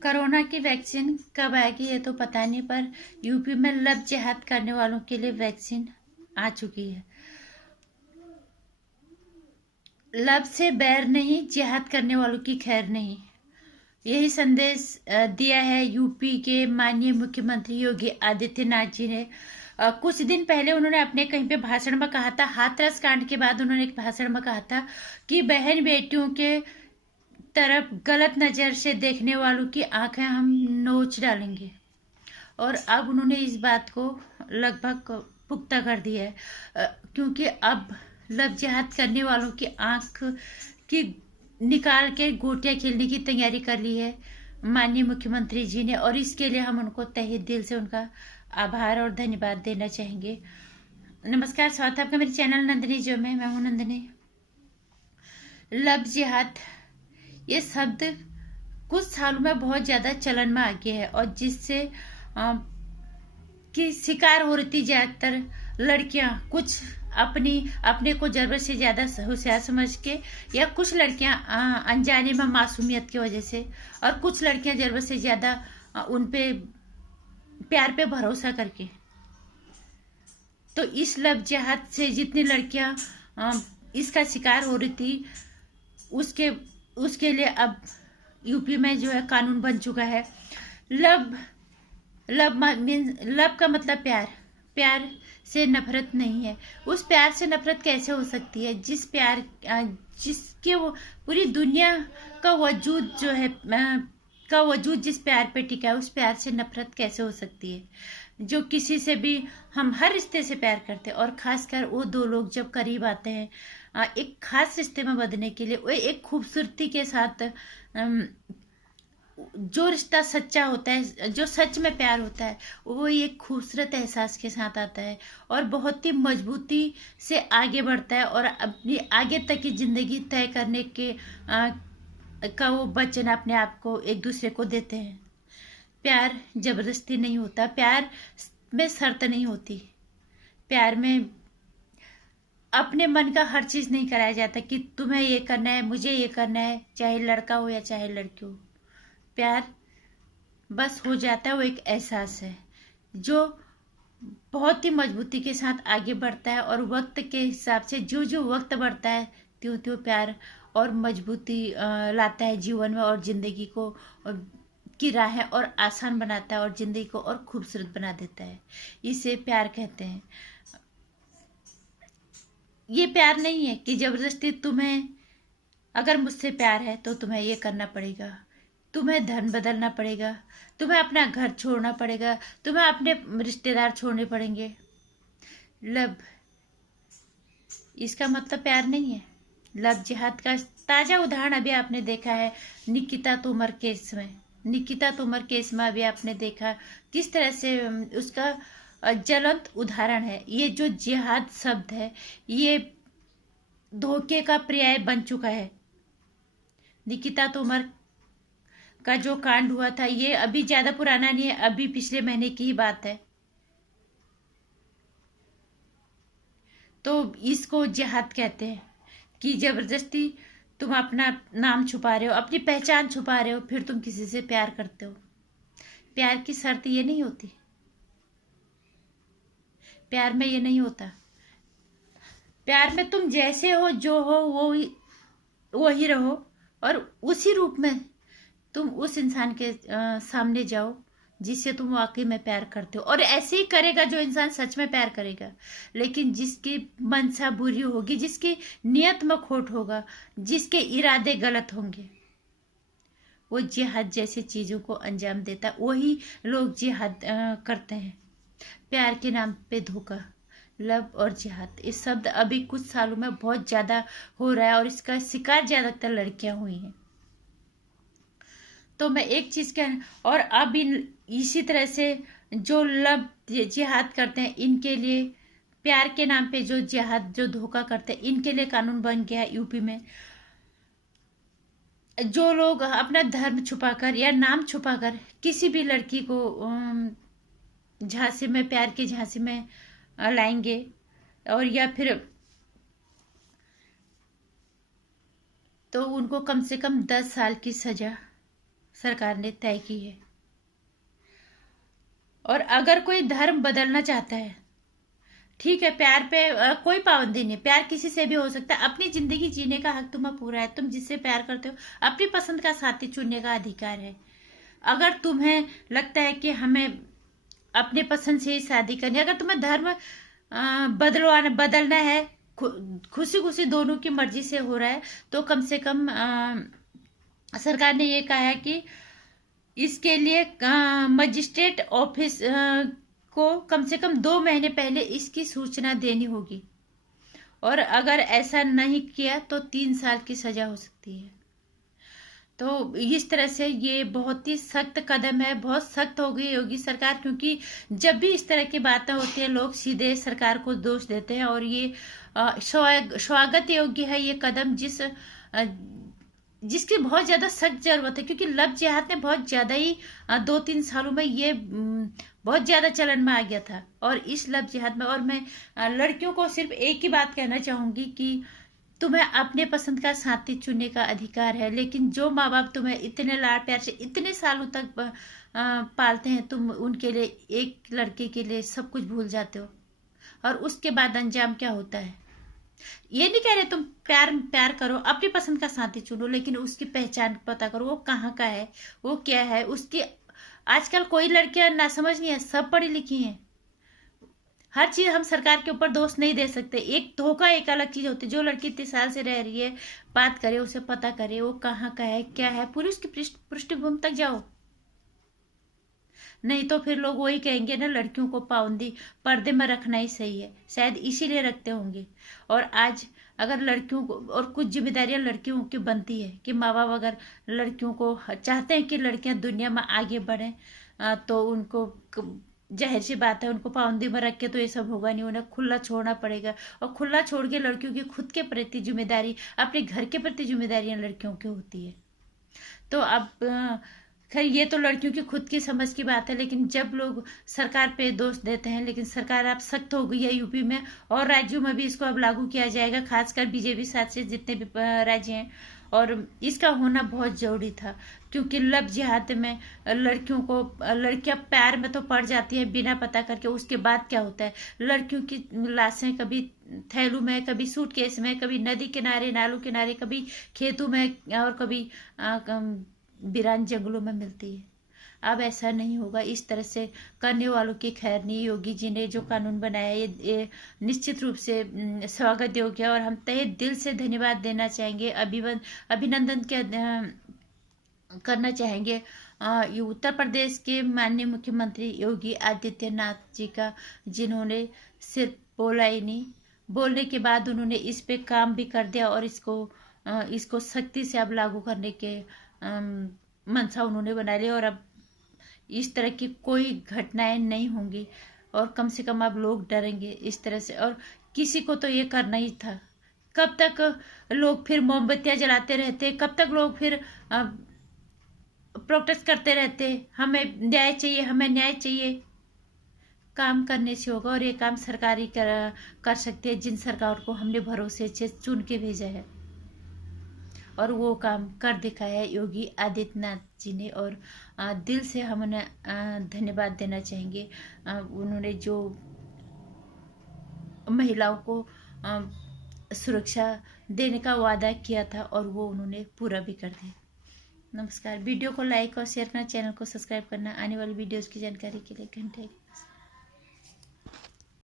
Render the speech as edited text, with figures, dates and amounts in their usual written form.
Corona की vaccine कब आएगी ये तो पता नहीं, पर यूपी में लव जिहाद करने वालों के लिए वैक्सीन आ चुकी है। लव से बैर नहीं, जिहाद करने वालों की खैर नहीं, यही संदेश दिया है यूपी के माननीय मुख्यमंत्री योगी आदित्यनाथ जी ने। कुछ दिन पहले उन्होंने अपने कहीं पे भाषण में कहा था, हाथरस कांड के बाद उन्होंने एक भाषण में कहा था कि बहन बेटियों के तरफ गलत नज़र से देखने वालों की आंखें हम नोच डालेंगे। और अब उन्होंने इस बात को लगभग पुख्ता कर दिया है, क्योंकि अब लव जिहाद करने वालों की आंख की निकाल के गोटियां खेलने की तैयारी कर ली है माननीय मुख्यमंत्री जी ने। और इसके लिए हम उनको तहे दिल से उनका आभार और धन्यवाद देना चाहेंगे। नमस्कार, स्वागत है आपका मेरे चैनल नंदिनी जो में। मैं हूं नंदिनी। लव जिहाद ये शब्द कुछ सालों में बहुत ज़्यादा चलन में आ गया है, और जिससे की शिकार हो रही थी ज़्यादातर लड़कियां, कुछ अपने को जरूरत से ज़्यादा होशियार समझ के, या कुछ लड़कियां अनजाने में मासूमियत की वजह से, और कुछ लड़कियां जरूरत से ज़्यादा उन पे प्यार पे भरोसा करके। तो इस लव जिहाद से जितनी लड़कियां इसका शिकार हो रही थी, उसके उसके लिए अब यूपी में जो है कानून बन चुका है। लव लव मीन्स, लव का मतलब प्यार। प्यार से नफरत नहीं है। उस प्यार से नफरत कैसे हो सकती है जिस प्यार जिसके वो पूरी दुनिया का वजूद जो है का वजूद जिस प्यार पे टिका है, उस प्यार से नफरत कैसे हो सकती है। जो किसी से भी हम हर रिश्ते से प्यार करते हैं, और खासकर वो दो लोग जब करीब आते हैं एक खास रिश्ते में बदलने के लिए, वो एक खूबसूरती के साथ जो रिश्ता सच्चा होता है, जो सच में प्यार होता है, वो एक खूबसूरत एहसास के साथ आता है और बहुत ही मजबूती से आगे बढ़ता है, और अपनी आगे तक की जिंदगी तय करने के का वो वचन अपने आप को एक दूसरे को देते हैं। प्यार जबरदस्ती नहीं होता, प्यार में शर्त नहीं होती, प्यार में अपने मन का हर चीज नहीं कराया जाता कि तुम्हें ये करना है, मुझे ये करना है, चाहे लड़का हो या चाहे लड़की हो। प्यार बस हो जाता है, वो एक एहसास है जो बहुत ही मजबूती के साथ आगे बढ़ता है, और वक्त के हिसाब से जो जो वक्त बढ़ता है त्यों त्यों प्यार और मजबूती लाता है जीवन में, और जिंदगी को की राहें और आसान बनाता है, और जिंदगी को और खूबसूरत बना देता है। इसे प्यार कहते हैं। ये प्यार नहीं है कि जबरदस्ती तुम्हें, अगर मुझसे प्यार है तो तुम्हें ये करना पड़ेगा, तुम्हें धर्म बदलना पड़ेगा, तुम्हें अपना घर छोड़ना पड़ेगा, तुम्हें अपने रिश्तेदार छोड़ने पड़ेंगे। लव, इसका मतलब प्यार नहीं है। लव जिहाद का ताज़ा उदाहरण अभी आपने देखा है निकिता तोमर केस में। निकिता तोमर केस में अभी आपने देखा किस तरह से उसका ज्वलंत उदाहरण है। ये जो जिहाद शब्द है, ये धोखे का पर्याय बन चुका है। निकिता तोमर का जो कांड हुआ था, ये अभी ज्यादा पुराना नहीं है, अभी पिछले महीने की ही बात है। तो इसको जिहाद कहते हैं कि जबरदस्ती तुम अपना नाम छुपा रहे हो, अपनी पहचान छुपा रहे हो, फिर तुम किसी से प्यार करते हो। प्यार की शर्त ये नहीं होती, प्यार में ये नहीं होता। प्यार में तुम जैसे हो, जो हो वो ही रहो, और उसी रूप में तुम उस इंसान के सामने जाओ जिससे तुम वाकई में प्यार करते हो। और ऐसे ही करेगा जो इंसान सच में प्यार करेगा। लेकिन जिसकी मनसा बुरी होगी, जिसकी नियत में खोट होगा, जिसके इरादे गलत होंगे, वो जिहाद जैसी चीजों को अंजाम देता, वही लोग जिहाद करते हैं। प्यार के नाम पे धोखा, लव और जिहाद, इस शब्द अभी कुछ सालों में बहुत ज्यादा हो रहा है, और इसका शिकार ज्यादातर लड़कियां हुई हैं। तो मैं एक चीज कह, और अब इसी तरह से जो लव जिहाद करते हैं, इनके लिए प्यार के नाम पे जो जिहाद, जो धोखा करते हैं, इनके लिए कानून बन गया है यूपी में। जो लोग अपना धर्म छुपाकर या नाम छुपाकर किसी भी लड़की को झांसे में, प्यार की झांसे में लाएंगे, और या फिर तो उनको कम से कम 10 साल की सजा सरकार ने तय की है। और अगर कोई धर्म बदलना चाहता है, ठीक है, प्यार पे कोई पाबंदी नहीं, प्यार किसी से भी हो सकता है। अपनी जिंदगी जीने का हक तुम्हें पूरा है। तुम जिससे प्यार करते हो, अपनी पसंद का साथी चुनने का अधिकार है। अगर तुम्हें लगता है कि हमें अपने पसंद से ही शादी करनी है, अगर तुम्हें धर्म बदलना है, खुशी खुशी दोनों की मर्जी से हो रहा है, तो कम से कम सरकार ने ये कहा है कि इसके लिए मजिस्ट्रेट ऑफिस को कम से कम 2 महीने पहले इसकी सूचना देनी होगी, और अगर ऐसा नहीं किया तो 3 साल की सजा हो सकती है। तो इस तरह से ये बहुत ही सख्त कदम है, बहुत सख्त हो गई योगी सरकार, क्योंकि जब भी इस तरह की बातें होती हैं लोग सीधे सरकार को दोष देते हैं। और ये स्वागत योग्य है ये कदम, जिसकी बहुत ज्यादा सख्त जरूरत है, क्योंकि लव जिहाद ने बहुत ज्यादा ही 2-3 सालों में ये बहुत ज्यादा चलन में आ गया था। और इस लव जिहाद में, और मैं लड़कियों को सिर्फ एक ही बात कहना चाहूंगी कि तुम्हें अपने पसंद का साथी चुनने का अधिकार है, लेकिन जो माँ बाप तुम्हें इतने लाड प्यार से इतने सालों तक पालते हैं, तुम उनके लिए, एक लड़के के लिए सब कुछ भूल जाते हो, और उसके बाद अंजाम क्या होता है। ये नहीं कह रहे तुम प्यार करो, अपनी पसंद का साथी चुनो, लेकिन उसकी पहचान पता करो, वो कहाँ का है, वो क्या है उसकी। आजकल कोई लड़कियां ना समझ नहीं है, सब पढ़ी लिखी हैं। हर चीज हम सरकार के ऊपर दोष नहीं दे सकते। एक धोखा एक अलग चीज होती है। जो लड़की 30 साल से रह रही है, बात करे, उसे पता करे वो कहाँ का है, क्या है, पूरी उसकी पृष्ठभूमि तक जाओ। नहीं तो फिर लोग वही कहेंगे ना, लड़कियों को पाबंदी, पर्दे में रखना ही सही है, शायद इसीलिए रखते होंगे। और आज अगर लड़कियों को, और कुछ जिम्मेदारियां लड़कियों की बनती है कि माँ बाप अगर लड़कियों को चाहते हैं कि लड़कियां दुनिया में आगे बढ़ें, तो उनको जाहिर सी बात है, उनको पाबंदी में रख के तो ये सब होगा नहीं, उन्हें खुला छोड़ना पड़ेगा। और खुला छोड़ के लड़कियों की खुद के प्रति जिम्मेदारी, अपने घर के प्रति जिम्मेदारियां लड़कियों की होती है। तो अब खैर ये तो लड़कियों की खुद की समझ की बात है, लेकिन जब लोग सरकार पे दोष देते हैं, लेकिन सरकार अब सख्त हो गई है यूपी में, और राज्यों में भी इसको अब लागू किया जाएगा, खासकर बीजेपी शासित जितने भी राज्य हैं। और इसका होना बहुत जरूरी था, क्योंकि लव जिहाद में लड़कियां प्यार में तो पड़ जाती है बिना पता करके, उसके बाद क्या होता है, लड़कियों की लाशें कभी थैलू में, कभी सूटकेस में, कभी नदी किनारे, नालों किनारे, कभी खेतों में, और कभी वीरान जंगलों में मिलती है। अब ऐसा नहीं होगा। इस तरह से करने वालों की खैर नहीं। योगी जी ने जो कानून बनाया है, ये निश्चित रूप से स्वागत योग्य है, और हम तहे दिल से धन्यवाद देना चाहेंगे, अभिनंदन करना चाहेंगे ये उत्तर प्रदेश के माननीय मुख्यमंत्री योगी आदित्यनाथ जी का, जिन्होंने सिर्फ बोला ही नहीं, बोलने के बाद उन्होंने इस पे काम भी कर दिया, और इसको सख्ती से अब लागू करने के मंशा उन्होंने बना लिया। और अब इस तरह की कोई घटनाएं नहीं होंगी, और कम से कम अब लोग डरेंगे इस तरह से। और किसी को तो ये करना ही था। कब तक लोग फिर मोमबत्तियां जलाते रहते, कब तक लोग फिर प्रोटेस्ट करते रहते, हमें न्याय चाहिए, हमें न्याय चाहिए। काम करने से होगा, और ये काम सरकार ही कर सकती है, जिन सरकार को हमने भरोसे से चुन के भेजा है, और वो काम कर दिखाया है योगी आदित्यनाथ जी ने। और दिल से हम उन्हें धन्यवाद देना चाहेंगे। उन्होंने जो महिलाओं को सुरक्षा देने का वादा किया था, और वो उन्होंने पूरा भी कर दिया। नमस्कार। वीडियो को लाइक और शेयर करना, चैनल को सब्सक्राइब करना, आने वाली वीडियोस की जानकारी के लिए घंटे